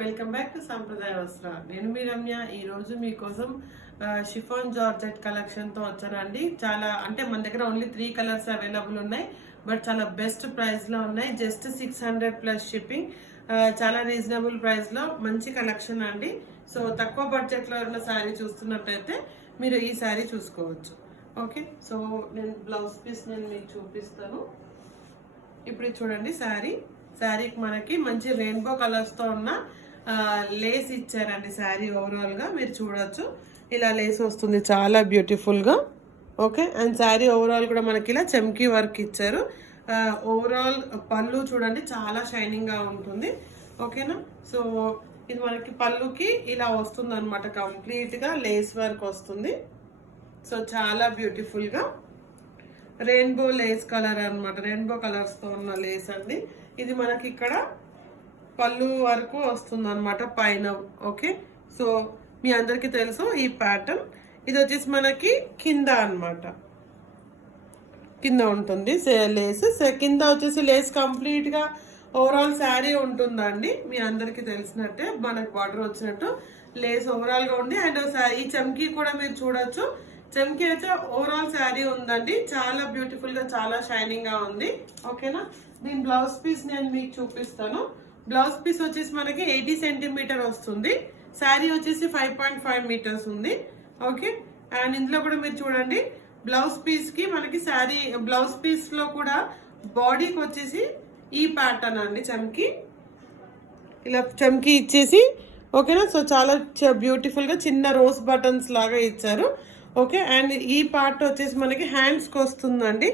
Welcome back to సాంప్రదాయ వస్త్ర. నేను మీ రమ్య. ఈరోజు మీకోసం షిఫాన్ జార్జెట్ కలెక్షన్తో వచ్చానండి. చాలా అంటే మన దగ్గర ఓన్లీ 3 కలర్స్ అవైలబుల్ ఉన్నాయి, బట్ చాలా బెస్ట్ ప్రైస్లో ఉన్నాయి. Just 600 plus shipping. చాలా రీజనబుల్ ప్రైస్లో మంచి కలెక్షన్ అండి. సో తక్కువ బడ్జెట్లో ఉన్న శారీ చూస్తున్నట్టయితే మీరు ఈ శారీ చూసుకోవచ్చు. ఓకే, సో నేను బ్లౌజ్ పీస్ మీకు చూపిస్తాను. ఇప్పుడు చూడండి, శారీకి మనకి మంచి రెయిన్బో కలర్స్తో ఉన్న లేస్ ఇచ్చారండి. శారీ ఓవరాల్గా మీరు చూడొచ్చు, ఇలా లేస్ వస్తుంది చాలా బ్యూటిఫుల్గా. ఓకే, అండ్ శారీ ఓవరాల్ కూడా మనకి ఇలా చమ్కీ వర్క్ ఇచ్చారు. ఓవరాల్ పళ్ళు చూడండి, చాలా షైనింగ్గా ఉంటుంది. ఓకేనా, సో ఇది మనకి పళ్ళుకి ఇలా వస్తుంది అనమాట, కంప్లీట్గా లేస్ వర్క్ వస్తుంది. సో చాలా బ్యూటిఫుల్గా రెయిన్బో లేస్ కలర్ అనమాట, రెయిన్బో కలర్స్తో ఉన్న లేస్ అండి. ఇది మనకి ఇక్కడ పళ్ళు వరకు వస్తుంది అనమాట పైన. ఓకే, సో మీ అందరికీ తెలుసు ఈ ప్యాటర్న్. ఇది వచ్చేసి మనకి కింద అనమాట, కింద ఉంటుంది లేస్. కింద వచ్చేసి లేస్ కంప్లీట్గా ఓవరాల్ శారీ ఉంటుందండి. మీ అందరికీ తెలిసినట్టే మనకు బార్డర్ వచ్చినట్టు లేస్ ఓవరాల్గా ఉంది. అండ్ ఈ చమ్కీ కూడా మీరు చూడొచ్చు. చమ్కీ అయితే ఓవరాల్ శారీ ఉందండి, చాలా బ్యూటిఫుల్గా, చాలా షైనింగ్గా ఉంది. ఓకేనా, దీని బ్లౌజ్ పీస్ నేను మీకు చూపిస్తాను. బ్లౌజ్ పీస్ వచ్చేసి మనకి 80 సెంటీమీటర్ వస్తుంది. శారీ వచ్చేసి 5.5 మీటర్స్ ఉంది. ఓకే, అండ్ ఇందులో కూడా మీరు చూడండి, బ్లౌజ్ పీస్ కి మనకి శారీ బ్లౌజ్ పీస్ లో కూడా బాడీకి వచ్చేసి ఈ ప్యాటర్న్ అండి, చమ్కీ ఇలా చమ్కీ ఇచ్చేసి. ఓకేనా, సో చాలా బ్యూటిఫుల్ గా చిన్న రోజ్ బటన్స్ లాగా ఇచ్చారు. ఓకే, అండ్ ఈ పార్ట్ వచ్చేసి మనకి హ్యాండ్స్కి వస్తుందండి.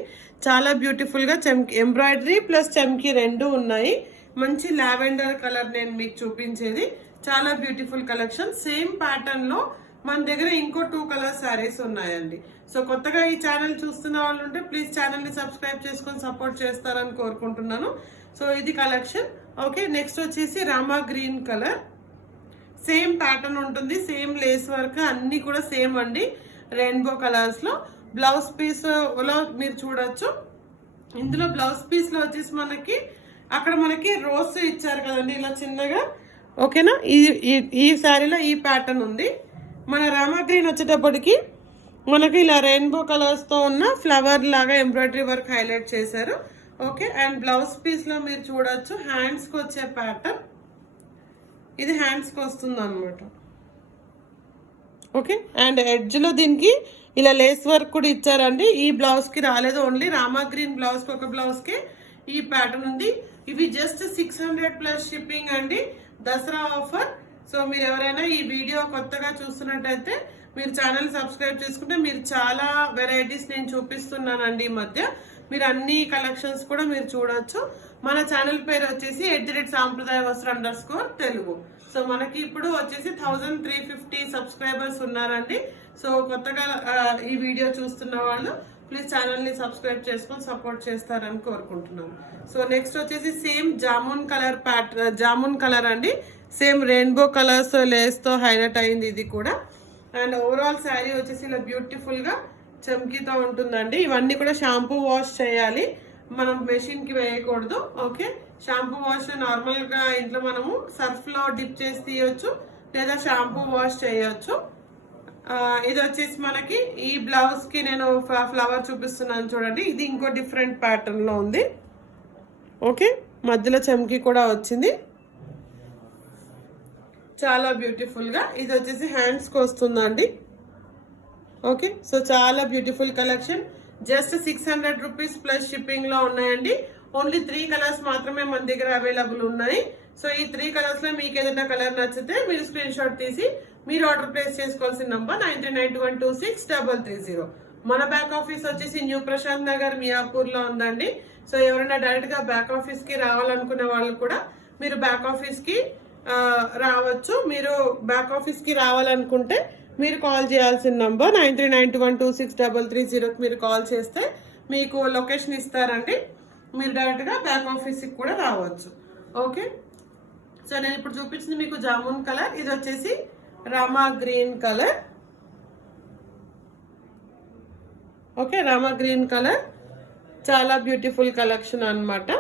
చాలా బ్యూటిఫుల్గా చమ్కీ ఎంబ్రాయిడరీ ప్లస్ చమ్కీ రెండు ఉన్నాయి. మంచి లావెండర్ కలర్ నేను మీకు చూపించేది. చాలా బ్యూటిఫుల్ కలెక్షన్. సేమ్ ప్యాటర్న్ లో మన దగ్గర ఇంకో 2 కలర్ శారీస్ ఉన్నాయండి. సో కొత్తగా ఈ ఛానల్ చూస్తున్న వాళ్ళు ఉంటే ప్లీజ్ ఛానల్ ని సబ్స్క్రైబ్ చేసుకొని సపోర్ట్ చేస్తారని కోరుకుంటున్నాను. సో ఇది కలెక్షన్. ఓకే, నెక్స్ట్ వచ్చేసి Rama green colour. Same pattern ఉంటుంది, సేమ్ లేస్ వర్క్ అన్ని కూడా సేమ్ అండి, రెయిన్బో కలర్స్ లో. బ్లౌజ్ పీస్ లో మీరు చూడొచ్చు. ఇందులో బ్లౌజ్ పీస్ లో వచ్చేసి మనకి అక్కడ మనకి రోస్ ఇచ్చారు కదండి ఇలా చిన్నగా. ఓకేనా, ఈ శారీలో ఈ ప్యాటర్న్ ఉంది. మన రామా గ్రీన్ వచ్చేటప్పటికి మనకి ఇలా రెయిన్బో కలర్స్ తో ఉన్న ఫ్లవర్ లాగా ఎంబ్రాయిడరీ వర్క్ హైలైట్ చేశారు. ఓకే, అండ్ బ్లౌజ్ పీస్ లో మీరు చూడొచ్చు హ్యాండ్స్ కి వచ్చే ప్యాటర్న్. ఇది హ్యాండ్స్ కి వస్తుంది అనమాట. ఓకే, అండ్ ఎడ్జ్ లో దీనికి ఇలా లేస్ వర్క్ కూడా ఇచ్చారండి. ఈ బ్లౌజ్ కి రాలేదు, ఓన్లీ రామా గ్రీన్ బ్లౌజ్ కి ఒక బ్లౌజ్ కి ఈ ప్యాటర్న్ ఉంది. ఇవి జస్ట్ 600 ప్లస్ షిప్పింగ్ అండి, దసరా ఆఫర్. సో మీరు ఎవరైనా ఈ వీడియో కొత్తగా చూస్తున్నట్టయితే మీరు ఛానల్ సబ్స్క్రైబ్ చేసుకుంటే మీరు చాలా వెరైటీస్ నేను చూపిస్తున్నానండి ఈ మధ్య. మీరు అన్ని కలెక్షన్స్ కూడా మీరు చూడొచ్చు. మన ఛానల్ పేరు వచ్చేసి @సాంప్రదాయ వస్త్ర _తెలుగు. సో మనకి ఇప్పుడు వచ్చేసి 1350 సబ్స్క్రైబర్స్ ఉన్నారండి. సో కొత్తగా ఈ వీడియో చూస్తున్న వాళ్ళు ప్లీజ్ ఛానల్ ని సబ్స్క్రైబ్ చేసుకొని సపోర్ట్ చేస్తారని కోరుకుంటున్నాను. సో నెక్స్ట్ వచ్చేసి సేమ్ జామున్ కలర్ అండి, సేమ్ రెయిన్బో కలర్స్ లేస్ తో హైలైట్ అయింది ఇది కూడా. అండ్ ఓవరాల్ శారీ వచ్చేసి ఇలా బ్యూటిఫుల్ గా చమ్కీతో ఉంటుందండి. ఇవన్నీ కూడా షాంపూ వాష్ చేయాలి, మనం మెషిన్ కి వేయకూడదు. ఓకే, షాంపూ వాష్ నార్మల్ గా ఇంట్లో మనము సర్ఫ్ లో డిప్ చేసి తీయొచ్చు, లేదా షాంపూ వాష్ చేయొచ్చు. ఇది వచ్చేసి మనకి ఈ బ్లౌజ్ కి నేను ఫ్లవర్ చూపిస్తున్నాను చూడండి. ఇది ఇంకో డిఫరెంట్ ప్యాటర్న్ లో ఉంది. ఓకే, మధ్యలో చమ్కీ కూడా వచ్చింది, చాలా బ్యూటిఫుల్ గా. ఇది వచ్చేసి హ్యాండ్స్ కి వస్తుందండి. ఓకే, సో చాలా beautiful collection. Just 600 rupees plus shipping లో ఉన్నాయండి. ఓన్లీ 3 కలర్స్ మాత్రమే మన దగ్గర అవైలబుల్ ఉన్నాయి. సో ఈ 3 కలర్స్ లో మీకు ఏదైనా కలర్ నచ్చితే మీరు స్క్రీన్ షాట్ తీసి మీరు ఆర్డర్ ప్లేస్ చేసుకోవాల్సిన నంబర్ 9392126330. మన బ్యాక్ ఆఫీస్ వచ్చేసి న్యూ ప్రశాంత్ నగర్ మియాపూర్ లో ఉందండి. సో ఎవరైనా డైరెక్ట్ గా బ్యాక్ ఆఫీస్ కి రావాలనుకునే వాళ్ళు కూడా మీరు బ్యాక్ ఆఫీస్ కి రావచ్చు. మీరు బ్యాక్ ఆఫీస్ కి రావాలనుకుంటే మీరు కాల్ చేయాల్సిన నంబర్ 9392126330 మీరు కాల్ చేస్తే మీకు లొకేషన్ ఇస్తారండి. మీరు డైరెక్ట్ గా బ్యాక్ ఆఫీస్ కి కూడా రావచ్చు. ఓకే, సో నేను ఇప్పుడు చూపించింది మీకు జామున్ కలర్. ఇది వచ్చేసి Rama green colour. Okay, Rama green colour చాలా బ్యూటిఫుల్ కలెక్షన్ అన్నమాట.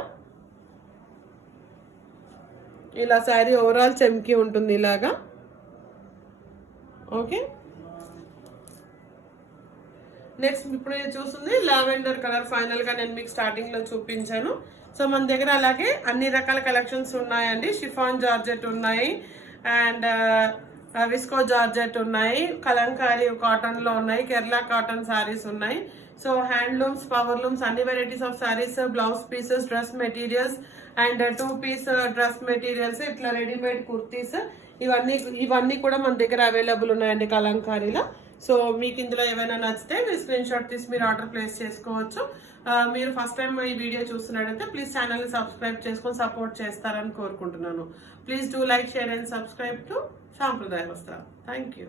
ఇలా శారీ ఓవరాల్ చెమ్కి ఉంటుంది ఇలాగా. ఓకే, నెక్స్ట్ ఇప్పుడు నేను చూస్తుంది లావెండర్ కలర్. ఫైనల్ గా నేను మీకు స్టార్టింగ్ లో చూపించాను. సో మన దగ్గర అలాగే అన్ని రకాల కలెక్షన్స్ ఉన్నాయండి. షిఫాన్ జార్జెట్ ఉన్నాయి, అండ్ విస్కో జార్జెట్ ఉన్నాయి, కలంకారీ కాటన్ లో ఉన్నాయి, కేరళ కాటన్ సారీస్ ఉన్నాయి. సో హ్యాండ్లూమ్స్, పవర్ లూమ్స్, అన్ని varieties of sarees, blouse pieces, dress materials and 2 piece dress materials, ఇట్లా రెడీమేడ్ కుర్తీస్, ఇవన్నీ కూడా మన దగ్గర అవైలబుల్ ఉన్నాయండి కలంకారీలో. సో మీకు ఇందులో ఏమైనా నచ్చితే మీరు స్క్రీన్ షాట్ తీసి మీరు ఆర్డర్ ప్లేస్ చేసుకోవచ్చు. మీరు ఫస్ట్ టైం ఈ వీడియో చూస్తున్నట్టయితే ప్లీజ్ ఛానల్ని సబ్స్క్రైబ్ చేసుకొని సపోర్ట్ చేస్తారని కోరుకుంటున్నాను. Please do like, share and subscribe to సాంప్రదాయ వస్త్ర. Thank you.